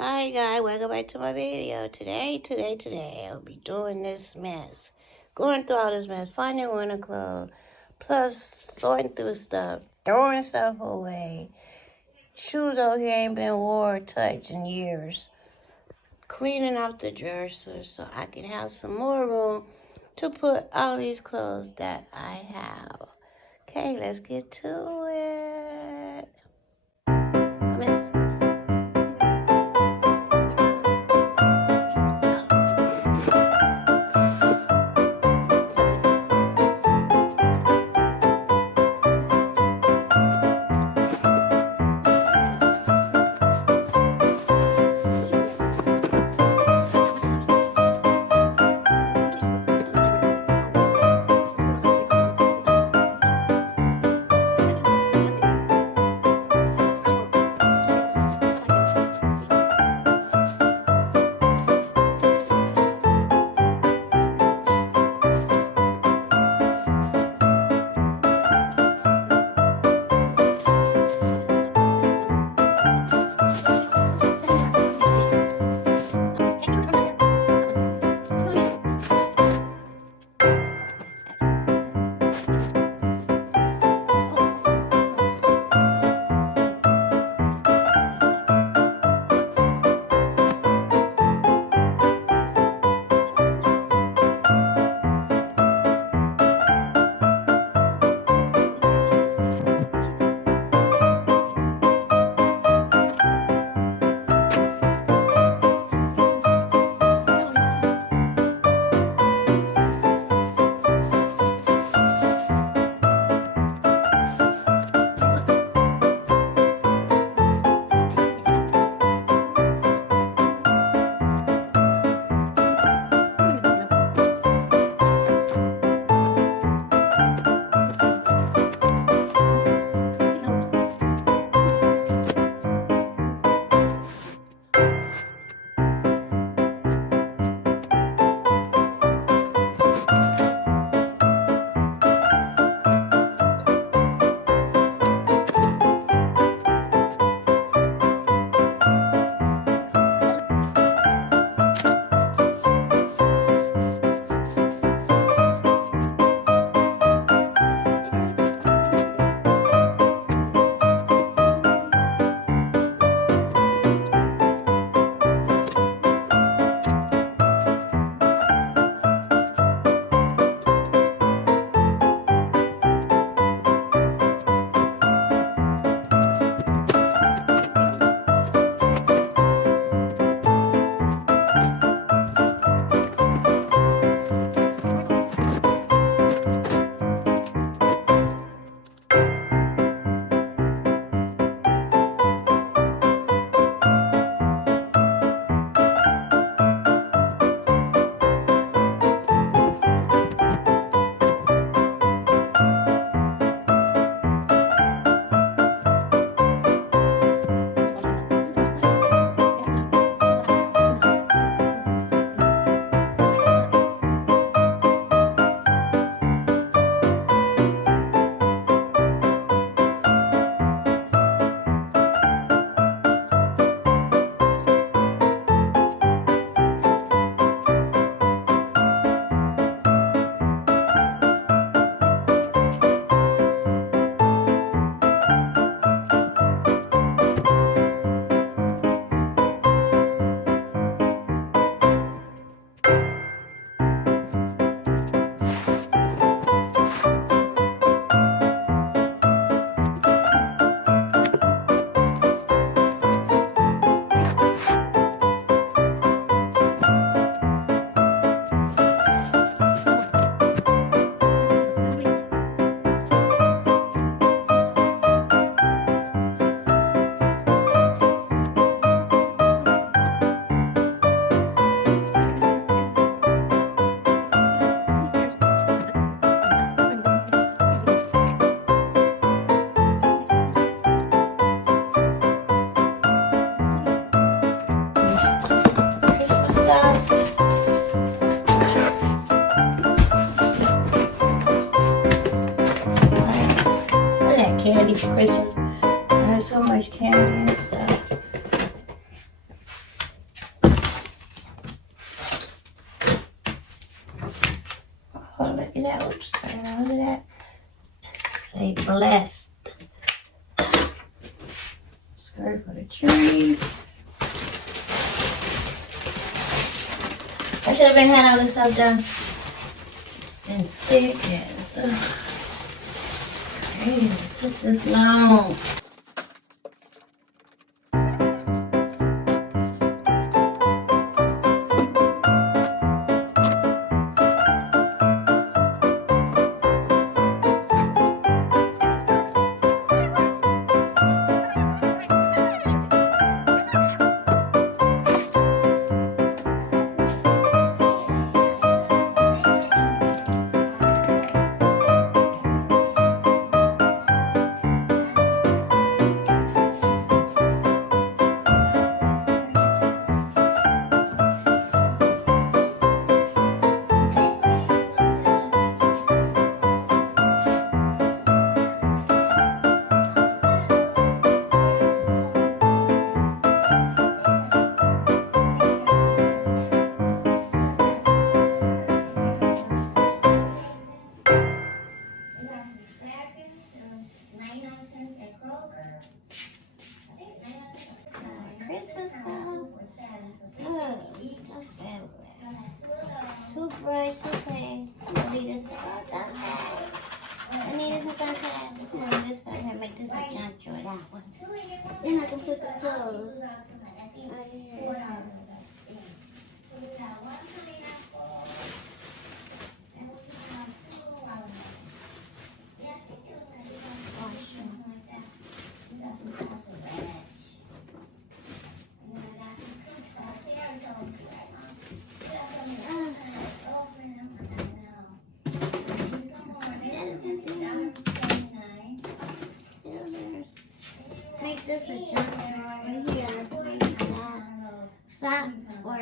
Hi guys, welcome back to my video. Today, I'll be doing this mess. Going through all this mess, finding winter clothes, plus sorting through stuff, throwing stuff away. Shoes over here ain't been worn or touched in years. Cleaning out the dressers so I can have some more room to put all these clothes that I have. Okay, let's get to it. Miss. that. Oops, turn on to that. Say blessed. Skirt for the tree. I should have been had all this stuff done. Been sick and crazy. It took this long. Christmas stuff. Oh, stuff everywhere. Toothbrush, toothpaste. I'm gonna leave this stuff outside. I need it to outside. I'm gonna leave this stuff here and make this a junk drawer, that one. Then I can put the clothes right here. Make this a junk drawer over here. Socks or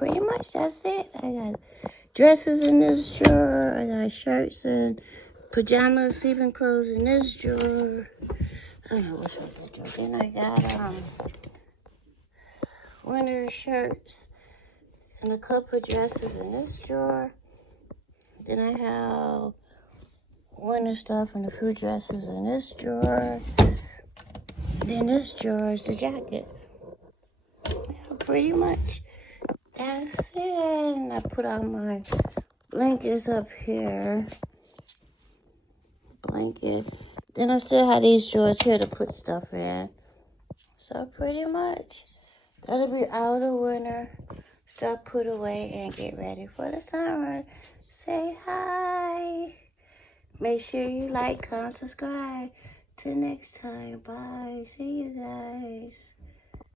pretty much that's it. I got dresses in this drawer. I got shirts and pajamas, sleeping clothes in this drawer. I don't know what's in that drawer. Then I got winter shirts and a couple of dresses in this drawer. Then I have winter stuff and a few dresses in this drawer. Then this drawer is the jacket. Yeah, pretty much that's it. And I put all my blankets up here. Blanket. Then I still have these drawers here to put stuff in. So pretty much that'll be all the winter stuff put away and get ready for the summer. Say hi. Make sure you like, comment, subscribe. Till next time. Bye. See you guys.